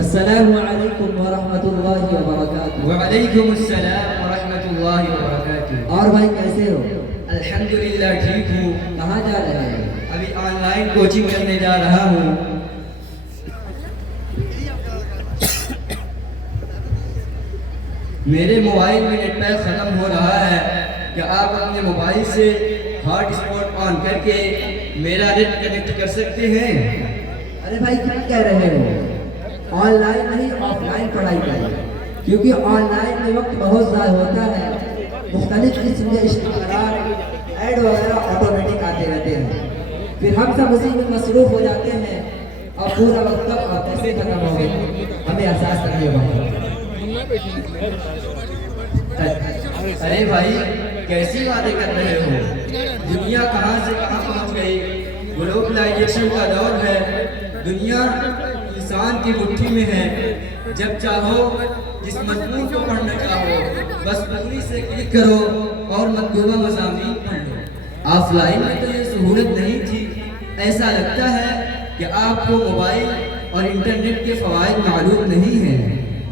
السلام علیکم ورحمۃ اللہ وبرکاتہ۔ وعلیکم السلام ورحمۃ اللہ وبرکاتہ۔ اور بھائی کیسے ہو؟ الحمدللہ ٹھیک ہوں۔ کہاں جا رہے ہیں؟ ابھی آن لائن کوچنگ کرنے جا رہا ہوں۔ میرے موبائل میں نیٹ پیک ختم ہو رہا ہے، کیا آپ اپنے موبائل سے ہاٹ اسپاٹ آن کر کے میرا نیٹ کنیکٹ کر سکتے ہیں؟ ارے بھائی کیا کہہ رہے ہو؟ آن لائن نہیں آف لائن پڑھائی کریں، کیونکہ آن لائن میں وقت بہت ضائع ہوتا ہے، مختلف قسم کے اشتہارات ایڈ وغیرہ آٹومیٹک آتے رہتے ہیں، پھر ہم سب اسی میں مصروف ہو جاتے ہیں اور پورا وقت کب اور کیسے ختم ہو گئے ہمیں احساس نہیں ہوگا۔ ارے بھائی کیسی باتیں کر رہے ہو؟ دنیا کہاں سے کہاں پہنچ گئی، گلوبلائزیشن کا دور ہے، دنیا انسان کی مٹھی میں ہے، جب چاہو جس مضمون کو پڑھنا چاہو بس انگلی سے کلک کرو اور مطلوبہ مضامین پڑھ لو۔ آف لائن میں تو یہ سہولت نہیں تھی، ایسا لگتا ہے کہ آپ کو موبائل اور انٹرنیٹ کے فوائد معلوم نہیں ہیں۔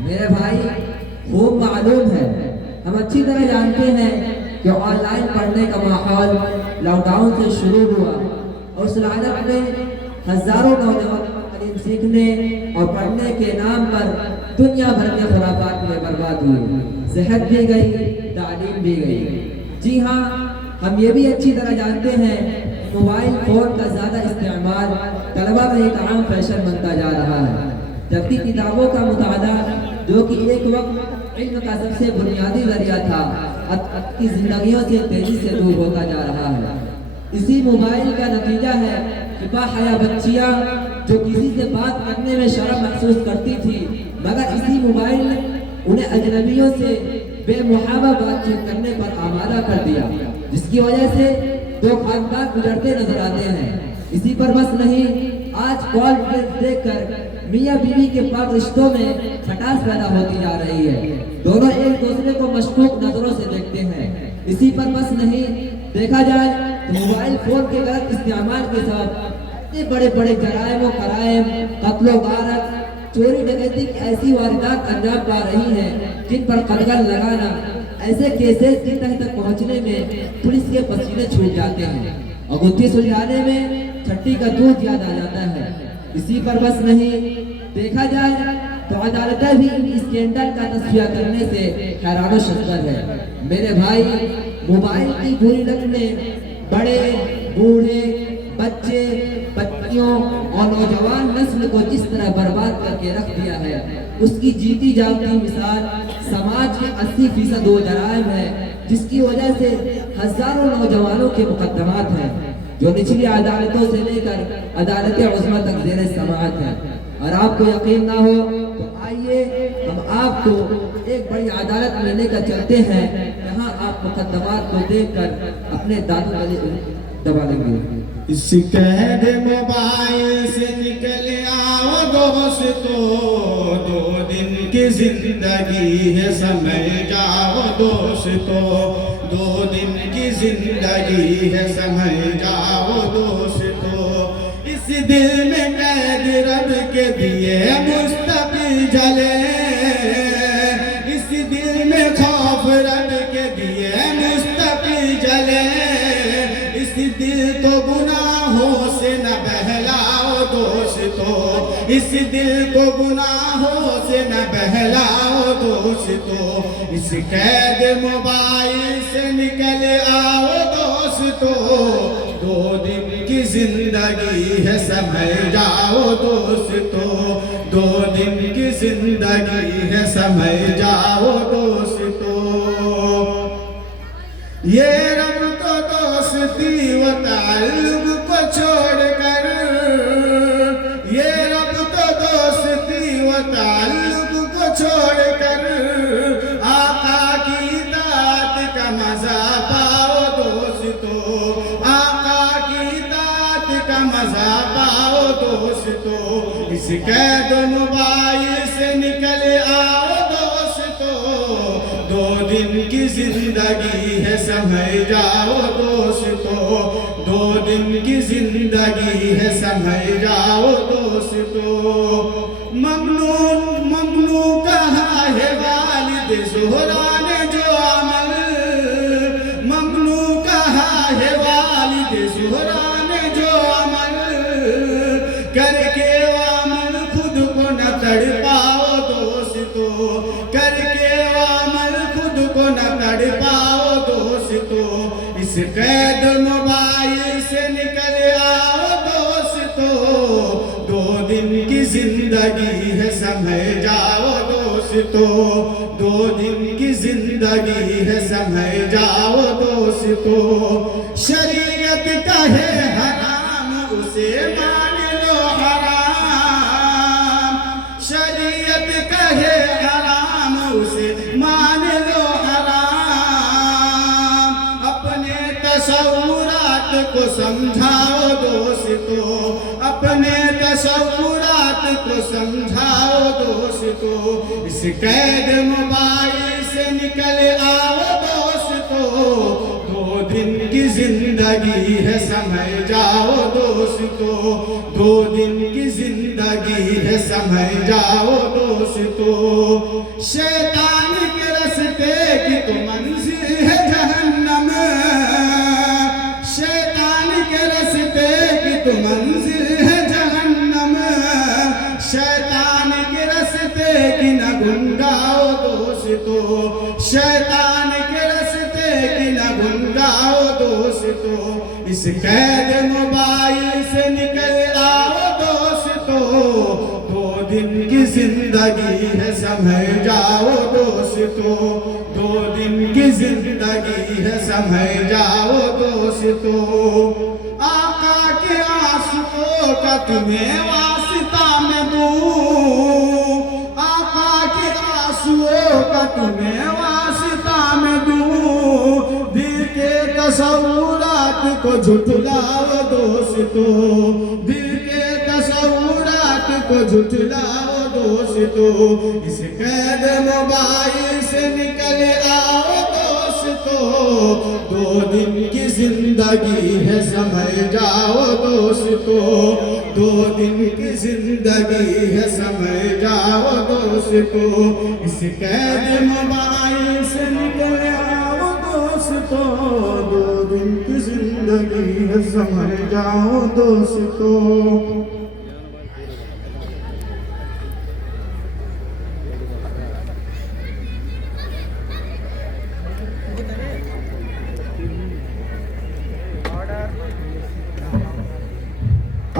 میرے بھائی خوب معلوم ہے، ہم اچھی طرح جانتے ہیں کہ آن لائن پڑھنے کا ماحول لاک ڈاؤن سے شروع ہوا اور اس لعنت میں ہزاروں نوجوان تعلیم سیکھنے اور پڑھنے کے نام پر دنیا بھر کے خرافات میں برباد ہوئے، صحت بھی گئی، تعلیم بھی گئی۔ جی ہاں، ہم یہ بھی اچھی طرح جانتے ہیں موبائل فون کا زیادہ استعمال طلبہ میں ایک عام فیشن بنتا جا رہا ہے، جبکہ کتابوں کا مطالعہ جو کہ ایک وقت علم کا سب سے بنیادی ذریعہ تھا اب کی زندگیوں سے تیزی سے دور ہوتا جا رہا ہے۔ اسی موبائل کا نتیجہ ہے کہ باحیا بچیاں جو کسی سے بات کرنے میں شرم محسوس کرتی تھی، مگر اسی موبائل نے انہیں اجنبیوں سے بے محابہ بات چیت کرنے پر آمادہ کر دیا، جس کی وجہ سے دو خاندان گزرتے نظر آتے ہیں۔ اسی پر بس نہیں، آج کال دیکھ کر میاں بیوی کے پاک رشتوں میں کھٹاس پیدا ہوتی جا رہی ہے، دونوں ایک دوسرے کو مشکوک نظروں سے دیکھتے ہیں۔ اسی پر بس نہیں، دیکھا جائے تو موبائل فون کے غلط استعمال کے ساتھ اتنے بڑے بڑے جرائم و کرائم، قتل و غارت، چوری ڈکیتی کی ایسی واردات انجام پا رہی ہیں جن پر قدغن لگانا، ایسے کیسز کی تہ تک پہنچنے میں پولیس کے پسینے چھوٹ جاتے ہیں اور گتھی سلجھانے میں چھٹی کا دودھ یاد آ جاتا ہے۔ اسی پر بس نہیں، دیکھا جائے تو عدالتیں بھی ان اسکینڈل کا تصفیہ کرنے سے حیران و شکر ہے۔ میرے بھائی، موبائل کی بری لت نے بڑے، بوڑھے، بچے، بچیوں اور نوجوان نسل کو جس طرح برباد کر کے رکھ دیا ہے، اس کی جیتی جاگتی مثال سماج کے 80% وہ جرائم ہے جس کی وجہ سے ہزاروں نوجوانوں کے مقدمات ہیں جو نچلی عدالتوں سے لے کر عدالت عظمیٰ تک زیر سماعت ہے۔ اور آپ کو یقین نہ ہو تو آئیے ہم آپ کو ایک بڑی عدالت میں لے کر چلتے ہیں، جہاں آپ مقدمات کو دیکھ کر اپنے دانتوں گلے دبا لیں گے۔ اس قید موبائل سے نکل آؤ دوستو، 2 دن کی زندگی ہے سمجھ جاؤ دوستو، 2 دن کی زندگی ہے سمجھ جاؤ دوستو، اس دل میں قید رب کے دیے مستقل جلے، اس دل میں خوف رب کے دیے مستقل جلے، اس دل کو گناہوں سے نہ بہلاؤ دوستو، اس دل کو گناہوں سے نہ بہلاؤ دوستو، اس قید موبائل سے نکل آؤ دوستو، 2 دن کی زندگی ہے سمجھ جاؤ دوستو، 2 دن کی زندگی ہے سمجھ جاؤ دوستو، یہ رب تو دوستی و تعلق کو چھوڑ کر، یہ رب تو دوستی و تعلق کو چھوڑ کر آقا کی اطاعت کا مزہ پاؤ دوستو، آقا کی اطاعت کا مزہ پاؤ دوستو، اس قید موبائل سے نکل آؤ دوستو، 2 دن کی زندگی ہے سمجھ جاؤ دوستو، 2 دن کی زندگی ہے سمجھ جاؤ دوستو۔ دوستو ممنوع کہا ہے والد زہرا نے جو عمل ممنوع کہا ہے والد زہرا نے جو عمل کر کے وہ عمل خود کو نہ تڑ پاؤ دوستو کر کے وہ عمل خود کو نہ تڑ پاؤ دوستو اس قید موبائل سے نکل آؤ دوستو 2 دن کی زندگی ہے سمجھ جاؤ دوستو 2 دن کی زندگی ہے سمجھ جاؤ دوستو شریعت کہے حرام اسے مان لو حرام شریعت کہے حرام اسے مان لو حرام اپنے تصورات کو سمجھاؤ دوستو اپنے تصورات کو سمجھاؤ دوستو اس قید موبائل سے نکل آؤ دوستو 2 دن کی زندگی ہے سمجھ جاؤ دوستو 2 دن کی زندگی ہے سمجھ جاؤ دوستو شیطان کے رستے کی تو منزل ہے جہنم شیطان کے رستے کی تو منزل ہے جہنم شیطان کے رستے کی نہ گنگاؤ دوستو شیطان کے رستے کی نہ گنگاؤ دوستو اس قید موبائل سے نکل آؤ دوستو 2 دن کی زندگی ہے سمجھ جاؤ دوستو 2 دن کی زندگی ہے سمجھ جاؤ دوستو آقا کے آنسوؤں کا تمہیں واسطہ میں دوں آقا کے آنسوؤں کا تمہیں واسطہ میں دوں دل کے تصورات کو جھٹلاؤ دوستو دل کے تصورات کو جھٹلاؤ دوستو اس قید موبائل سے نکل آؤ دوستو 2 دن کی زندگی ہے سمجھ جاؤ دوستو 2 دن کی زندگی ہے سمجھ جاؤ دوستو اس قید موبائل سے نکل آؤ دوستو 2 دن کی زندگی ہے سمجھ جاؤ دوستو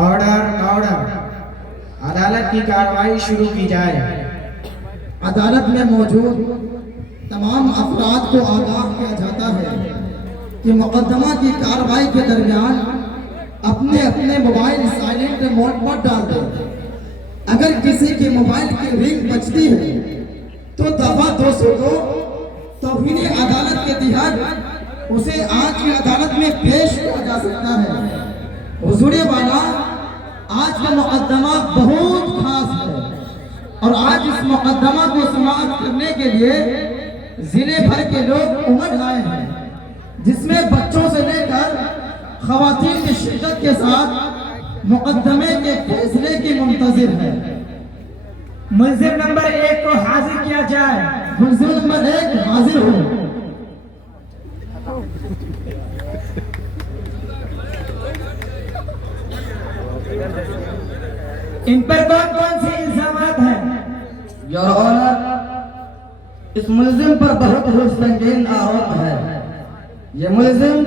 آرڈر عدالت کی کارروائی شروع کی جائے عدالت میں موجود تمام افراد کو آگاہ کیا جاتا ہے کہ مقدمہ کی کارروائی کے درمیان اپنے اپنے موبائل سائلنٹ موڈ پر ڈال دیں اگر کسی کے موبائل کی رنگ بجتی ہے تو دفعہ 202 توہین عدالت کے تحت اسے آج کی عدالت میں پیش کیا جا سکتا ہے حضور والا آج کا مقدمہ بہت خاص ہے اور آج اس مقدمہ کو سماعت کرنے کے لیے ضلع بھر کے لوگ امٹ آئے ہیں جس میں بچوں سے لے کر خواتین کی شدت کے ساتھ مقدمے کے فیصلے کی منتظر ہے ملزم نمبر 1 کو حاضر کیا جائے ملزم نمبر 1 حاضر ہو ان پر کون کون سی الزامات ہیں یور آنر اس ملزم پر بہت ہی سنگین آروپ ہے یہ ملزم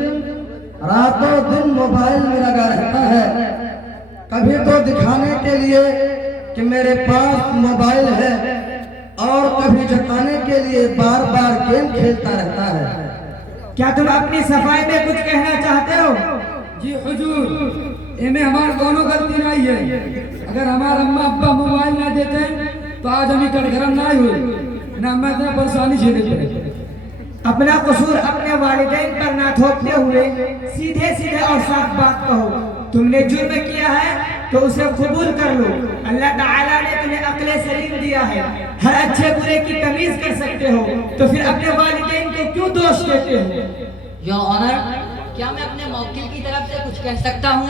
راتوں دن موبائل میں لگا رہتا ہے کبھی تو دکھانے کے لیے کہ میرے پاس موبائل ہے اور کبھی جتانے کے لیے بار بار گیم کھیلتا رہتا ہے کیا تم اپنی صفائی میں کچھ کہنا چاہتے ہو جی حضور میں ہمارا دونوں غلطی نہیں ہے اگر ہمارا اما ابا موبائل نہ دیتے تو آج ہمیں کٹگرم نہ ہوئی نہ ہمیں اتنا پریشانی جھیلنی پڑے اپنا قصور اپنے والدین پر نہ تھوپتے ہوئے سیدھے سیدھے اور صاف بات کہو تم نے جرم کیا ہے تو اسے قبول کر لو اللہ تعالیٰ نے تمہیں عقل سلیم دیا ہے ہر اچھے برے کی تمیز کر سکتے ہو تو پھر اپنے والدین کو کیوں دوش دیتے ہو یور آنر کیا میں اپنے موکل کی طرف سے کچھ کہہ سکتا ہوں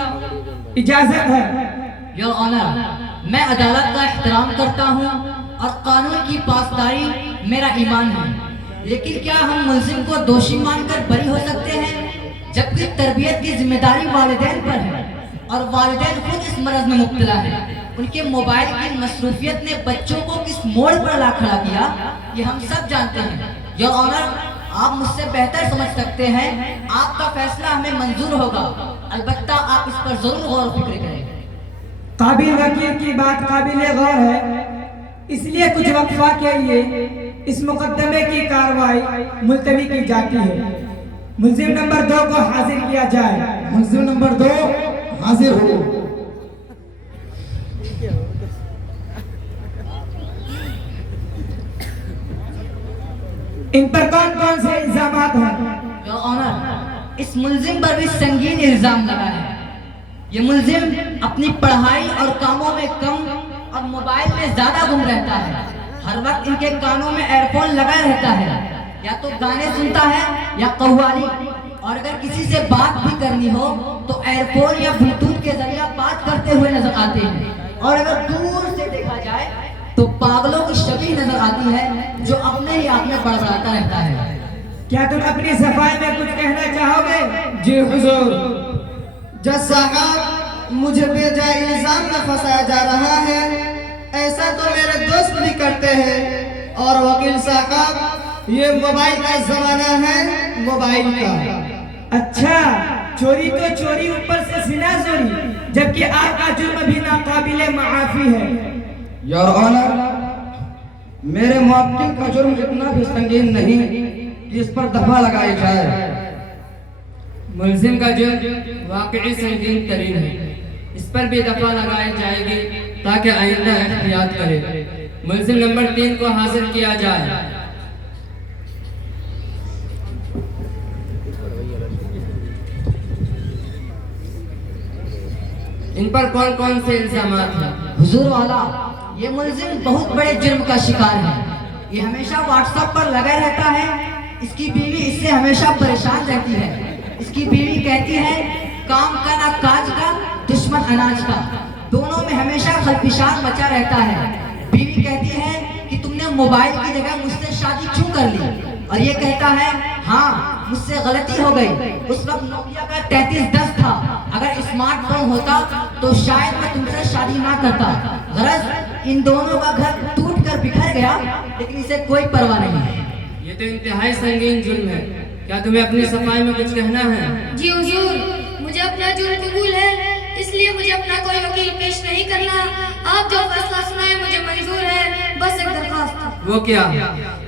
اجازت ہے یور آنر، میں عدالت کا احترام کرتا ہوں اور قانون کی پاسداری میرا ایمان ہے، لیکن کیا ہم ملزم کو دوشی مان کر بری ہو سکتے ہیں جبکہ تربیت کی ذمہ داری والدین پر ہے اور والدین خود اس مرض میں مبتلا ہے؟ ان کے موبائل کی مصروفیت نے بچوں کو کس موڑ پر لا کھڑا کیا یہ ہم سب جانتے ہیں۔ یور آنر، آپ مجھ سے بہتر سمجھ سکتے ہیں، آپ کا فیصلہ ہمیں منظور ہوگا، البتہ آپ اس پر ضرور غور و فکر کریں۔ قابل وکیل کی بات قابل غور ہے، اس لیے کچھ وقفہ کے لیے اس مقدمے کی کارروائی ملتوی کی جاتی ہے۔ ملزم نمبر 2 کو حاضر کیا جائے۔ ملزم نمبر 2 حاضر ہو۔ ان پر کون کون سے الزامات ہیں؟ یور آنر، اس ملزم پر بھی سنگین الزام لگا ہے۔ یہ ملزم اپنی پڑھائی اور کاموں میں کم اور موبائل میں زیادہ گم رہتا ہے۔ ہر وقت ان کے کانوں میں ایئر فون لگا رہتا ہے، یا تو گانے سنتا ہے یا قوالی، اور اگر کسی سے بات بھی کرنی ہو تو ایئر فون یا بلوٹوتھ کے ذریعہ بات کرتے ہوئے نظر آتے ہیں، اور اگر دور سے دیکھا جائے تو پاگلوں کی شبیہ نظر آتی ہے جو اپنے ہی آپ میں بڑبڑاتا رہتا ہے۔ کیا تم اپنی صفائی میں کچھ کہنا چاہو گے؟ جی حضور، جج صاحب مجھے بے جائے الزام میں پھنسایا جا رہا ہے، ایسا تو میرے دوست بھی کرتے ہیں، اور وکیل صاحب یہ موبائل کا زمانہ ہے، موبائل کا۔ اچھا، چوری تو چوری، اوپر سے سنا زوری، جبکہ آپ کا جرم بھی ناقابل معافی ہے۔ یور آنر، میرے موکل کا جرم اتنا بھی سنگین نہیں کہ اس پر دفعہ لگائی جائے۔ ملزم کا جرم واقعی سنگین ترین ہے، اس پر بھی دفعہ لگائی جائے گی تاکہ آئندہ احتیاط کرے۔ ملزم نمبر 3 کو حاضر کیا جائے۔ ان پر کون کون سے الزامات ہیں؟ حضور والا، یہ ملزم بہت بڑے جرم کا شکار ہے۔ یہ ہمیشہ واٹس ایپ پر لگا رہتا ہے، اس کی بیوی اس سے ہمیشہ پریشان رہتی ہے۔ اس کی بیوی کہتی ہے کام کا نہ کاج کا، دشمن اناج کا، دونوں میں ہمیشہ خلفشار مچا رہتا ہے۔ بیوی کہتی ہے کہ تم نے موبائل کی جگہ مجھ سے شادی کیوں کر لی، اور یہ کہتا ہے ہاں مجھ سے غلطی ہو گئی، اس وقت نوکیا کا 3310 تھا، اگر اسمارٹ فون ہوتا تو شاید میں تم سے شادی نہ کرتا۔ غرض ان دونوں کا گھر ٹوٹ کر بکھر گیا، لیکن اسے کوئی پرواہ نہیں۔ یہ تو انتہائی سنگین جرم ہے، کیا تمہیں اپنی صفائی میں کچھ کہنا ہے؟ جی حضور، مجھے اپنا جرم قبول ہے، اس لیے مجھے اپنا کوئی وکیل پیش نہیں کرنا۔ آپ جو فیصلہ سنائیں مجھے منظور ہے، بس ایک درخواست۔ وہ کیا؟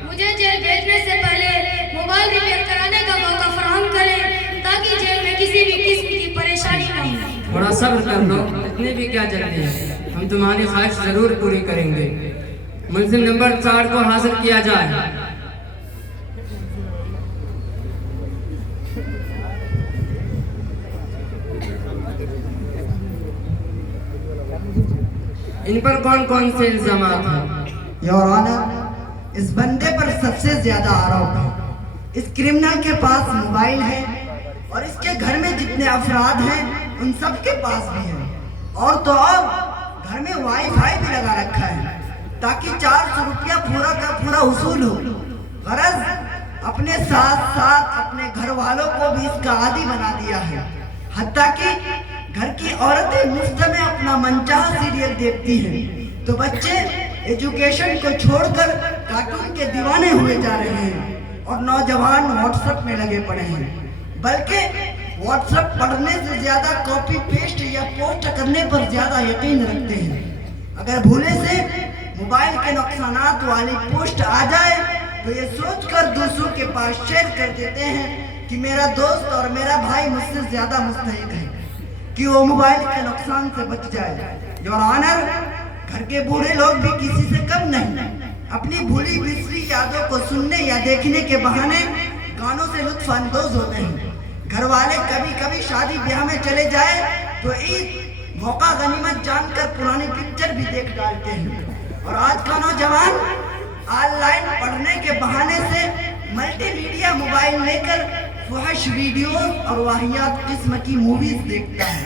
مجھے جیل بھیجنے سے پہلے موبائل ریپیئر کرانے کا موقع فراہم کریں تاکہ جیل میں کسی بھی قسم کی پریشانی نہ ہو۔ تھوڑا صبر کر لو، اتنی بھی کیا جلدی ہے، ہم تمہاری خواہش ضرور پوری کریں گے۔ ملزم نمبر 4 کو حاضر کیا جائے۔ ان پر کون کون سے الزامات ہیں؟ یور آنر، اس بندے پر سب سے زیادہ آروپ ہے۔ اس کرمنل کے پاس موبائل ہے اور اس کے گھر میں جتنے افراد ہیں ان سب کے پاس بھی ہے، اور تو اور گھر میں وائی فائی بھی لگا رکھا ہے تاکہ 400 روپیہ پورا کا پورا وصول ہو۔ غرض اپنے ساتھ ساتھ اپنے گھر والوں کو بھی اس کا عادی بنا دیا ہے، حتیٰ کہ گھر کی عورتیں مفت میں اپنا منچاہا سیریل دیکھتی ہیں، تو بچے ایجوکیشن کو چھوڑ کر کارٹون کے دیوانے ہوئے جا رہے ہیں، اور نوجوان واٹس ایپ میں لگے پڑے ہیں، بلکہ واٹس ایپ پڑھنے سے زیادہ کاپی پیسٹ یا پوسٹ کرنے پر زیادہ یقین رکھتے ہیں۔ اگر بھولے سے موبائل کے نقصانات والی پوسٹ آ جائے تو یہ سوچ کر دوسروں کے پاس شیئر کر دیتے ہیں کہ میرا دوست اور میرا بھائی مجھ سے زیادہ مستحق ہے کہ وہ موبائل کے نقصان سے بچ جائے۔ یور آنر، گھر کے بوڑھے لوگ بھی کسی سے کم نہیں، اپنی بھولی بسری یادوں کو سننے یا دیکھنے کے بہانے گانوں سے لطف اندوز ہوتے ہیں۔ گھر والے کبھی کبھی شادی بیاہ میں چلے جائے تو عید موقع غنیمت جان کر پرانی پکچر بھی دیکھ ڈالتے ہیں، اور آج کا نوجوان آن لائن پڑھنے کے بہانے سے ملٹی میڈیا موبائل لے کر فحش ویڈیوز اور واہیات قسم کی موویز دیکھتا ہے۔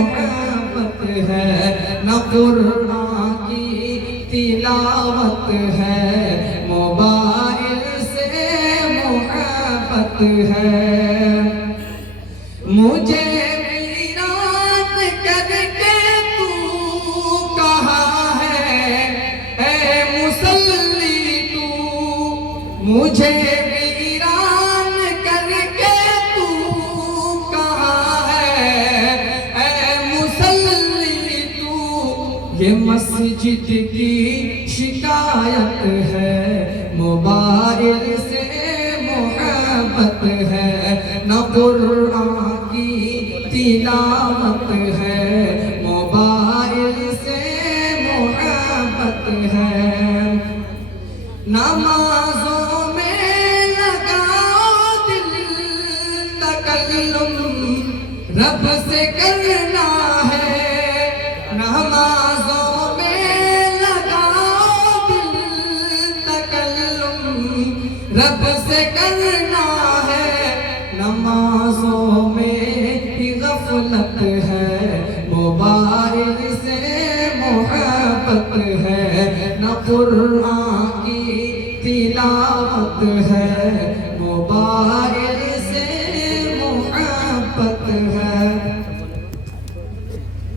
محبت ہے نہ قرآن کی تلاوت ہے موبائل سے محبت ہے مجھے ویران کر کے تو کہاں ہے اے مسلی تو مجھے ویران کر کے تو کہاں ہے اے مسلی تو یہ مسجد کی شکایت ہے موبائل سے محبت ہے نہ قرآن کی تلاوت ہے موبائل سے محبت ہے نمازوں میں لگاؤ دل تکلم رب سے کرنا ہے نمازوں میں لگاؤ دل تکلم رب سے کرنا ہے نمازوں میں ہی غفلت ہے موبائل سے محبت ہے نہ قرآن کی تلاوت ہے موبائل سے محبت ہے